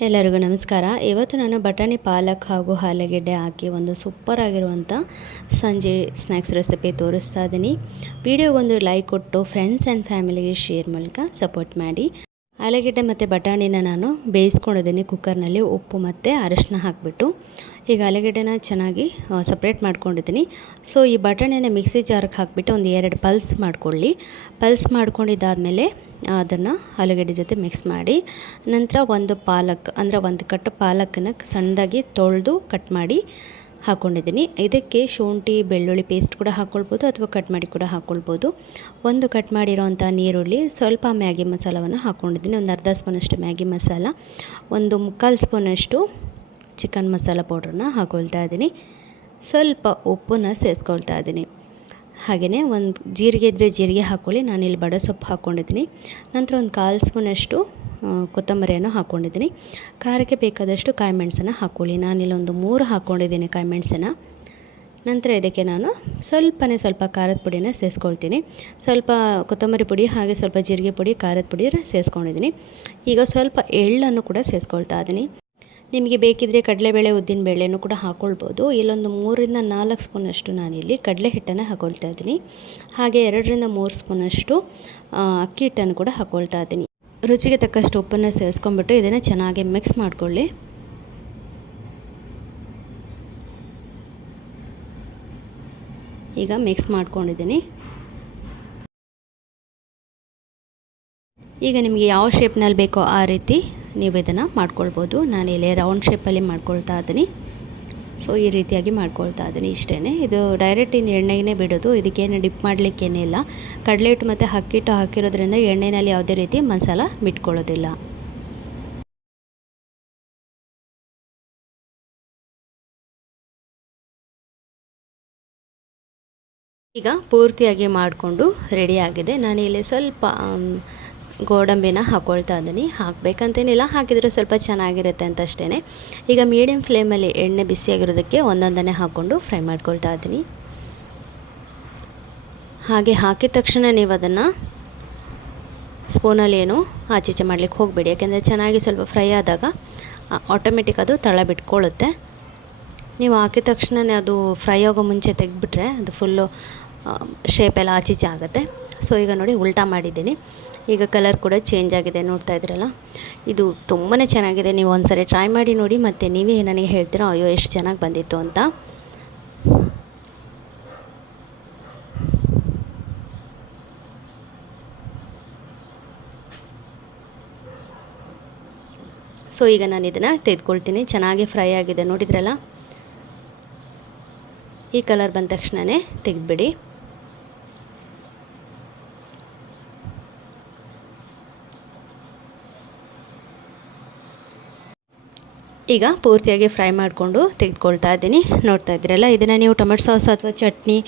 ಎಲ್ಲರಿಗೂ ನಮಸ್ಕಾರ. ಇವತ್ತು ನಾನು ಬಟಾಣಿ ಪಾಲಕ್ ಹಾಗೂ ಆಲೂಗೆಡ್ಡೆ ಹಾಕಿ ಒಂದು ಸೂಪರ್ ಆಗಿರುವಂಥ ಸಂಜೆ ಸ್ನ್ಯಾಕ್ಸ್ ರೆಸಿಪಿ ತೋರಿಸ್ತಾ ಇದ್ದೀನಿ. ವಿಡಿಯೋಗೊಂದು ಲೈಕ್ ಕೊಟ್ಟು ಫ್ರೆಂಡ್ಸ್ ಆ್ಯಂಡ್ ಫ್ಯಾಮಿಲಿಗೆ ಶೇರ್ ಮೂಲಕ ಸಪೋರ್ಟ್ ಮಾಡಿ. ಆಲೂಗೆಡ್ಡೆ ಮತ್ತು ಬಟಾಣಿನ ನಾನು ಬೇಯಿಸ್ಕೊಂಡಿದ್ದೀನಿ ಕುಕ್ಕರ್ನಲ್ಲಿ ಉಪ್ಪು ಮತ್ತು ಅರಶಿನ ಹಾಕಿಬಿಟ್ಟು. ಈಗ ಆಲೂಗಡ್ಡೆನ ಚೆನ್ನಾಗಿ ಸಪ್ರೇಟ್ ಮಾಡ್ಕೊಂಡಿದ್ದೀನಿ. ಸೊ ಈ ಬಟಾಣಿನ ಮಿಕ್ಸಿ ಜಾರ್ಗೆ ಹಾಕಿಬಿಟ್ಟು ಒಂದು ಎರಡು ಪಲ್ಸ್ ಮಾಡ್ಕೊಳ್ಳಿ. ಪಲ್ಸ್ ಮಾಡ್ಕೊಂಡಿದ್ದಾದಮೇಲೆ, ಅದನ್ನು ಆಲೂಗಡ್ಡೆ ಜೊತೆ ಮಿಕ್ಸ್ ಮಾಡಿ, ನಂತರ ಒಂದು ಪಾಲಕ್, ಅಂದರೆ ಒಂದು ಕಟ್ಟು ಪಾಲಕನ್ನು ಸಣ್ಣದಾಗಿ ತೊಳೆದು ಕಟ್ ಮಾಡಿ ಹಾಕ್ಕೊಂಡಿದ್ದೀನಿ ಇದಕ್ಕೆ ಶುಂಠಿ, ಬೆಳ್ಳುಳ್ಳಿ ಪೇಸ್ಟ್ ಕೂಡ ಹಾಕ್ಕೊಳ್ಬೋದು ಅಥವಾ ಕಟ್ ಮಾಡಿ ಕೂಡ ಹಾಕ್ಕೊಳ್ಬೋದು. ಒಂದು ಕಟ್ ಮಾಡಿರೋವಂಥ ನೀರುಳ್ಳಿ, ಸ್ವಲ್ಪ ಮ್ಯಾಗಿ ಮಸಾಲವನ್ನು ಹಾಕ್ಕೊಂಡಿದ್ದೀನಿ. ಒಂದು ಅರ್ಧ ಸ್ಪೂನಷ್ಟು ಮ್ಯಾಗಿ ಮಸಾಲ, ಒಂದು ಮುಕ್ಕಾಲು ಸ್ಪೂನಷ್ಟು ಚಿಕನ್ ಮಸಾಲ ಪೌಡ್ರನ್ನ ಹಾಕ್ಕೊಳ್ತಾ ಇದ್ದೀನಿ. ಸ್ವಲ್ಪ ಉಪ್ಪನ್ನು ಸೇರಿಸ್ಕೊಳ್ತಾ ಇದ್ದೀನಿ. ಹಾಗೆಯೇ ಒಂದು ಜೀರಿಗೆ ಇದ್ದರೆ ಜೀರಿಗೆ ಹಾಕ್ಕೊಳ್ಳಿ ನಾನಿಲ್ಲಿ ಬಡ ಸೊಪ್ಪು ಹಾಕ್ಕೊಂಡಿದ್ದೀನಿ ನಂತರ ಒಂದು ಕಾಲು ಸ್ಪೂನಷ್ಟು ಕೊತ್ತಂಬರಿಯನ್ನು ಹಾಕ್ಕೊಂಡಿದ್ದೀನಿ ಖಾರಕ್ಕೆ ಬೇಕಾದಷ್ಟು ಕಾಯಿ ಮೆಣಸನ್ನು ಹಾಕ್ಕೊಳ್ಳಿ ನಾನಿಲ್ಲಿ ಒಂದು ಮೂರು ಹಾಕ್ಕೊಂಡಿದ್ದೀನಿ ಕಾಯಿ ಮೆಣಸನ್ನು. ನಂತರ ಇದಕ್ಕೆ ನಾನು ಸ್ವಲ್ಪನೇ ಸ್ವಲ್ಪ ಖಾರದ ಪುಡಿನ ಸೇರಿಸ್ಕೊಳ್ತೀನಿ ಸ್ವಲ್ಪ ಕೊತ್ತಂಬರಿ ಪುಡಿ ಹಾಗೆ ಸ್ವಲ್ಪ ಜೀರಿಗೆ ಪುಡಿ, ಖಾರದ ಪುಡಿ ಸೇರಿಸ್ಕೊಂಡಿದ್ದೀನಿ ಈಗ ಸ್ವಲ್ಪ ಎಳ್ಳನ್ನು ಕೂಡ ಸೇರಿಸ್ಕೊಳ್ತಾ ಇದ್ದೀನಿ. ನಿಮಗೆ ಬೇಕಿದ್ದರೆ ಕಡಲೆಬೇಳೆ ಬೇಳೆನೂ ಕೂಡ ಹಾಕ್ಕೊಳ್ಬೋದು ಇಲ್ಲೊಂದು ಮೂರರಿಂದ ನಾಲ್ಕು ಸ್ಪೂನಷ್ಟು ನಾನಿಲ್ಲಿ ಕಡಲೆ ಹಿಟ್ಟನ್ನು ಹಾಕ್ಕೊಳ್ತಾ ಇದ್ದೀನಿ. ಹಾಗೆ ಎರಡರಿಂದ ಮೂರು ಸ್ಪೂನಷ್ಟು ಅಕ್ಕಿ ಹಿಟ್ಟನ್ನು ಕೂಡ ಹಾಕ್ಕೊಳ್ತಾ ಇದ್ದೀನಿ. ರುಚಿಗೆ ತಕ್ಕಷ್ಟು ಉಪ್ಪನ್ನು ಸೇರಿಸ್ಕೊಂಡ್ಬಿಟ್ಟು ಇದನ್ನು ಚೆನ್ನಾಗಿ ಮಿಕ್ಸ್ ಮಾಡಿಕೊಳ್ಳಿ. ಈಗ ಮಿಕ್ಸ್ ಮಾಡ್ಕೊಂಡಿದ್ದೀನಿ. ಈಗ ನಿಮಗೆ ಯಾವ ಶೇಪ್ನಲ್ಲಿ ಬೇಕೋ ಆ ರೀತಿ ನೀವು ಇದನ್ನು ಮಾಡ್ಕೊಳ್ಬೋದು. ನಾನು ಇಲ್ಲಿ ರೌಂಡ್ ಶೇಪಲ್ಲಿ ಮಾಡ್ಕೊಳ್ತಾ ಇದ್ದೀನಿ. ಸೊ ಈ ರೀತಿಯಾಗಿ ಮಾಡ್ಕೊಳ್ತಾ ಇದ್ದೀನಿ ಇಷ್ಟೇ ಇದು ಡೈರೆಕ್ಟ್ ಇನ್ನು ಎಣ್ಣೆಗೇ ಬಿಡೋದು. ಇದಕ್ಕೇನು ಡಿಪ್ ಮಾಡಲಿಕ್ಕೇನಿಲ್ಲ ಕಡಲೆ ಹಿಟ್ಟು ಮತ್ತು ಅಕ್ಕಿಟ್ಟು ಹಾಕಿರೋದ್ರಿಂದ ಎಣ್ಣೆಯಲ್ಲಿ ಯಾವುದೇ ರೀತಿ ಮಸಾಲ ಬಿಟ್ಕೊಳ್ಳೋದಿಲ್ಲ. ಈಗ ಪೂರ್ತಿಯಾಗಿ ಮಾಡಿಕೊಂಡು ರೆಡಿಯಾಗಿದೆ ಇಲ್ಲಿ ಸ್ವಲ್ಪ ಗೋಡಂಬಿನ ಹಾಕ್ಕೊಳ್ತಾ ಇದ್ದೀನಿ. ಹಾಕಬೇಕಂತೇನಿಲ್ಲ, ಹಾಕಿದರೆ ಸ್ವಲ್ಪ ಚೆನ್ನಾಗಿರುತ್ತೆ ಅಂತ ಅಷ್ಟೇ ಈಗ ಮೀಡಿಯಮ್ ಫ್ಲೇಮಲ್ಲಿ ಎಣ್ಣೆ ಬಿಸಿಯಾಗಿರೋದಕ್ಕೆ ಒಂದೊಂದನ್ನೇ ಹಾಕ್ಕೊಂಡು ಫ್ರೈ ಮಾಡ್ಕೊಳ್ತಾ ಇದ್ದೀನಿ. ಹಾಗೆ ಹಾಕಿದ ತಕ್ಷಣ ನೀವು ಅದನ್ನು ಸ್ಪೂನಲ್ಲಿ ಏನು ಆಚೀಚೆ ಮಾಡಲಿಕ್ಕೆ ಹೋಗಬೇಡಿ. ಯಾಕೆಂದರೆ ಚೆನ್ನಾಗಿ ಸ್ವಲ್ಪ ಫ್ರೈ ಆದಾಗ ಆಟೋಮೆಟಿಕ್ ಅದು ತಳ ಬಿಟ್ಕೊಳ್ಳುತ್ತೆ ನೀವು ಹಾಕಿದ ತಕ್ಷಣವೇ ಅದು ಫ್ರೈ ಆಗೋ ಮುಂಚೆ ತೆಗೆದ್ಬಿಟ್ರೆ ಅದು ಫುಲ್ಲು ಶೇಪೆಲ್ಲ ಆಚೀಚೆ ಆಗುತ್ತೆ. ಸೊ ಈಗ ನೋಡಿ ಉಲ್ಟಾ ಮಾಡಿದ್ದೀನಿ. ಈಗ ಕಲರ್ ಕೂಡ ಚೇಂಜ್ ಆಗಿದೆ. ನೋಡ್ತಾ ಇದ್ರಲ್ಲ? ಇದು ತುಂಬಾ ಚೆನ್ನಾಗಿದೆ. ನೀವು ಒಂದು ಸರಿ ಟ್ರೈ ಮಾಡಿ ನೋಡಿ, ಮತ್ತು ನೀವೇ ನನಗೆ ಹೇಳ್ತೀರಾ, ಅಯ್ಯೋ, ಎಷ್ಟು ಚೆನ್ನಾಗಿ ಬಂದಿತ್ತು ಅಂತ. ಸೊ ಈಗ ನಾನು ಇದನ್ನು ತೆಗೆದುಕೊಳ್ತೀನಿ. ಚೆನ್ನಾಗಿ ಫ್ರೈ ಆಗಿದೆ. ನೋಡಿದ್ರಲ್ಲ? ಈ ಕಲರ್ ಬಂದ ತಕ್ಷಣವೇ ತೆಗೆದುಬಿಡಿ. ಈಗ ಪೂರ್ತಿಯಾಗಿ ಫ್ರೈ ಮಾಡಿಕೊಂಡು ತೆಗೆದುಕೊಳ್ತಾ ಇದ್ದೀನಿ. ನೋಡ್ತಾ ಇದ್ದೀರಲ್ಲ, ಇದನ್ನು ನೀವು ಟೊಮೆಟೊ ಸಾಸ್ ಅಥವಾ ಚಟ್ನಿ,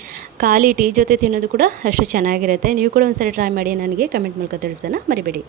ಖಾಲಿ ಟೀ ಜೊತೆ ತಿನ್ನೋದು ಕೂಡ ಅಷ್ಟು ಚೆನ್ನಾಗಿರುತ್ತೆ. ನೀವು ಕೂಡ ಒಂದ್ಸರಿ ಟ್ರೈ ಮಾಡಿ, ನನಗೆ ಕಮೆಂಟ್ ಮೂಲಕ ತಿಳಿಸೋಣ ಮರಿಬೇಡಿ.